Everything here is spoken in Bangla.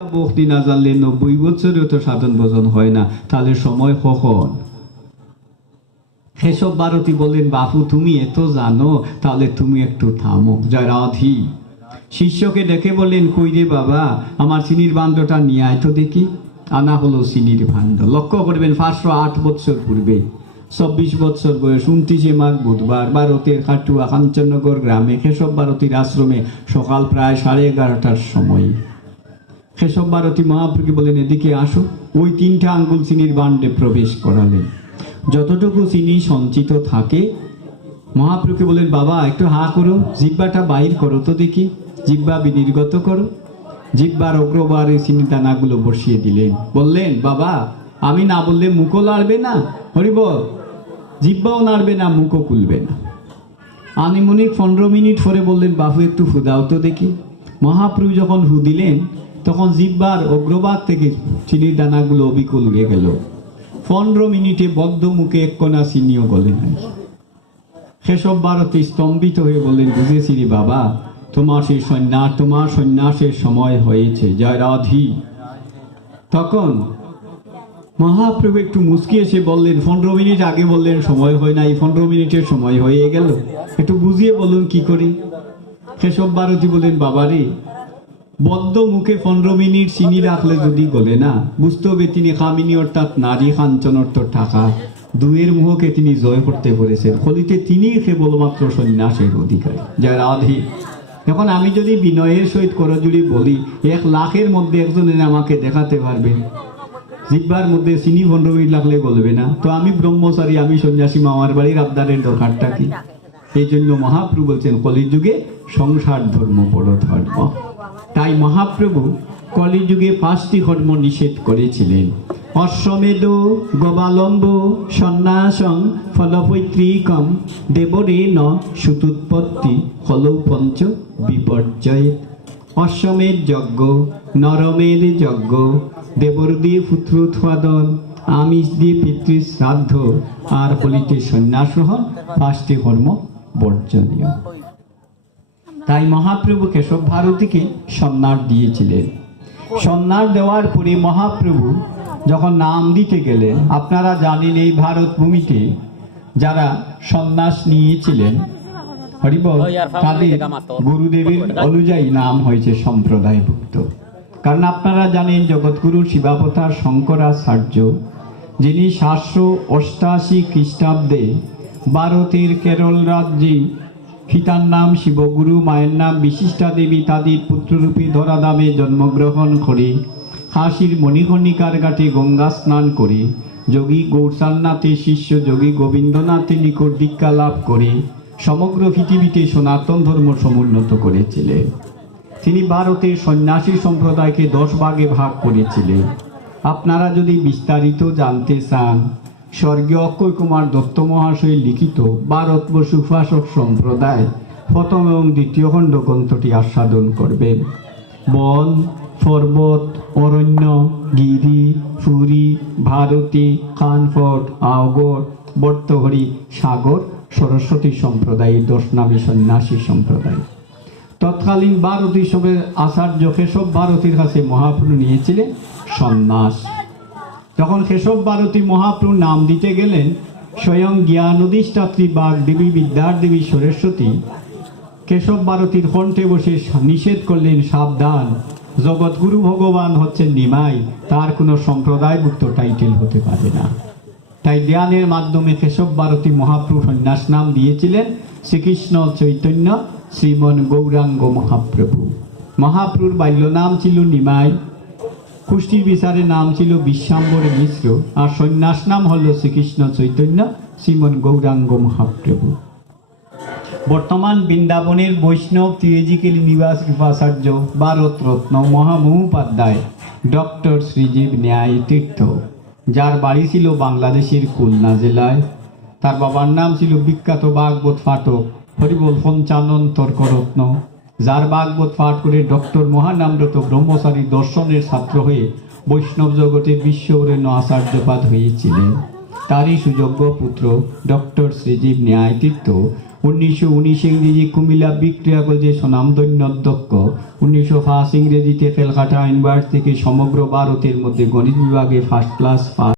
ভক্তি না জানলে 90 বছরেও তো সাধন ভজন হয় না, তাহলে সময় কখন? কেশব ভারতী বললেন, বাপু তুমি এত জানো, তাহলে তুমি একটু থামো। জয় রাধি। শিষ্যকে ডেকে বললেন, কই রে বাবা, আমার চিনির ভাণ্ডটা নিয়ে আয় তো দেখি। আনা হলো চিনির ভাণ্ড। লক্ষ্য করবেন 508 বছর পূর্বে, 24 বছর বয়স, 29 মাঘ বুধবার, ভারতের খাটুয়া কাঞ্চননগর গ্রামে কেশব ভারতীর আশ্রমে সকাল প্রায় 11:30টার সময় কেশব ভারতী মহাপ্রভুকে বলেন, এদিকে আসো। ওই 3টা আঙ্গুল চিনির ভাণ্ডে প্রবেশ করালেন। যতটুকু চিনি সঞ্চিত থাকে, মহাপ্রভুকে বলেন, বাবা একটু হা করো, জিহ্বাটা বাইর করো তো দেখি, জিহ্বা বিনির্গত করো। জিহ্বার অগ্রবারে চিনি দানাগুলো বসিয়ে দিলেন। বললেন, বাবা আমি না বললে মুখও নাড়বে না, হরিবল, জিহ্বাও নাড়বে না, মুখও খুলবে না। আনুমানিক 15 মিনিট পরে বললেন, বাবু একটু ফুদাও তো দেখি। মহাপ্রভু যখন ফু দিলেন, তখন জিহ্বার অগ্রভাগ থেকে চিনির দানাগুলো অবিকল উড়ে গেল। 15 মিনিটে বদ্ধ মুখে এক কণা চিনিও গলে নাই। কেশব ভারতী স্তম্ভিত হয়ে বললেন, বুঝেছি রে বাবা, তোমার সন্ন্যাসের সময় হয়েছে। জয় রাধি। তখন মহাপ্রভু একটু মুচকি এসে বললেন, 15 মিনিট আগে বললেন সময় হয় নাই, 15 মিনিটের সময় হয়ে গেল, একটু বুঝিয়ে বলুন কি করি। কেশব ভারতী বললেন, বাবারে, বদ্ধ মুখে 15 মিনিট চিনি রাখলে যদি গলে না, বুঝতে হবে তিনি কামিনী অর্থাৎ নারী, কাঞ্চন অর্থ টাকা, দুয়ের মোহকে তিনি জয় করতে পেরেছেন। ফলিতে তিনি কেবলমাত্র সন্ন্যাসের অধিকারী। জয় রাধে। এখন আমি যদি বিনয়ের সহিত করজুড়ি বলি, 1 লাখের মধ্যে একজনের আমাকে দেখাতে পারবে জিহ্বার মধ্যে চিনি 15 মিনিট লাগলে বলবে না, তো আমি ব্রহ্মচারী, আমি সন্ন্যাসী, মামার বাড়ির আবদারের দরকারটা কি? এই জন্য মহাপ্রভু বলছেন, কলিযুগে সংসার ধর্ম বড় ধর্ম। তাই মহাপ্রভু কলিযুগে 5টি ধর্ম নিষেধ করেছিলেন। অশ্বমেধ, গবালম্ব, সন্ন্যাসং, ফলপৈতৃকম, দেবরেণ সুতুৎপত্তি, হলৌ পঞ্চ বিপর্যয়। অশ্বমেধ যজ্ঞ, নরমেধ যজ্ঞ, দেবর দিয়ে পুত্র উৎপাদন, আমিষ দিয়ে পিতৃ শ্রাদ্ধ, আর ফলিতে সন্ন্যাস গ্রহণ, 5টি ধর্ম বর্জনীয়। তাই মহাপ্রভু কেশব ভারতীকে সন্ন্যাস দিয়েছিলেন। সন্ন্যাস দেওয়ার পরে মহাপ্রভু যখন নাম দিতে গেলেন, আপনারা জানেন এই ভারত ভূমিতে যারা সন্ন্যাস নিয়েছিলেন হরিবল, তাদের গুরুদেবের অনুযায়ী নাম হয়েছে সম্প্রদায়ভুক্ত। কারণ আপনারা জানেন জগৎগুরু শিবাবতার শঙ্করাচার্য, যিনি 788 খ্রিস্টাব্দে ভারতের কেরল রাজ্যে, পিতার নাম শিবগুরু, মায়ের নাম বিশিষ্টা দেবী, তাদের পুত্ররূপী ধরাধামে জন্মগ্রহণ করে কাশীর মণিকর্ণিকার ঘাটে গঙ্গা স্নান করে যোগী গৌরচারনাথের শিষ্য যোগী গোবিন্দনাথের নিকট দীক্ষা লাভ করে সমগ্র পৃথিবীতে সনাতন ধর্ম সমুন্নত করেছিলেন। তিনি ভারতের সন্ন্যাসী সম্প্রদায়কে 10 ভাগে ভাগ করেছিলেন। আপনারা যদি বিস্তারিত জানতে চান, স্বর্গীয় অক্ষয় কুমার দত্ত মহাশয়ের লিখিত ভারতবর্ষ উপাসক সম্প্রদায় 1ম এবং 2য় খণ্ড গ্রন্থটি আস্বাদন করবেন। বন, পর্বত, অরণ্য, গিরি, পুরী, ভারতী, কানফট, আওগড়, বর্তহরি, সাগর, সরস্বতী সম্প্রদায় 10 নামী সন্ন্যাসী সম্প্রদায়। তৎকালীন ভারতী সবের আচার্য কেশব ভারতীর কাছে মহাপ্রভু নিয়েছিলেন সন্ন্যাস। যখন কেশব ভারতী মহাপ্রভু নাম দিতে গেলেন, স্বয়ং জ্ঞান অধিষ্ঠাত্রী বাগ দেবী বিদ্যার দেবী সরস্বতী কেশব ভারতীর কণ্ঠে বসে নিষেধ করলেন, সাবধান, জগৎগুরু ভগবান হচ্ছেন নিমাই, তার কোনো সম্প্রদায়ভুক্ত টাইটেল হতে পারে না। তাই জ্ঞানের মাধ্যমে কেশব ভারতী মহাপ্রভু সন্ন্যাস নাম দিয়েছিলেন শ্রীকৃষ্ণ চৈতন্য শ্রীমন গৌরাঙ্গ মহাপ্রভু। মহাপ্রভুর বাল্য নাম ছিল নিমাই, কুষ্টির বিচারে নাম ছিল বিশ্বাম্বর মিশ্র, আর সন্ন্যাস নাম হল শ্রীকৃষ্ণ চৈতন্য শ্রীমন গৌরাঙ্গ মহাপ্রভু। বর্তমান বৃন্দাবনের বৈষ্ণব থিওলজিক্যাল ইউনিভার্সিটি উপাচার্য ভারত রত্ন মহামহোপাধ্যায় ডক্টর শ্রীজীব ন্যায় তীর্থ, যার বাড়ি ছিল বাংলাদেশের খুলনা জেলায়। তার বাবার নাম ছিল বিখ্যাত ভাগবত পাঠক হরিবল পঞ্চানন তর্করত্ন, যার ভাগবত পাঠ করে ডক্টর মহানামরত ব্রহ্মচারী দর্শনের ছাত্র হয়ে বৈষ্ণব জগতের বিশ্ববরেণ্য আচার্যপাদ হয়েছিলেন। তারই সুযোগ্য পুত্র ডক্টর শ্রীজীব ন্যায় তীর্থ 1919 ইংরেজি কুমিল্লা ভিক্টোরিয়া কলেজে স্বনামধন্য অধ্যক্ষ, 1905 ইংরেজিতে ক্যালকাটা ইউনিভার্সিটি থেকে সমগ্র ভারতের মধ্যে গণিত বিভাগে ফার্স্ট ক্লাস পাস।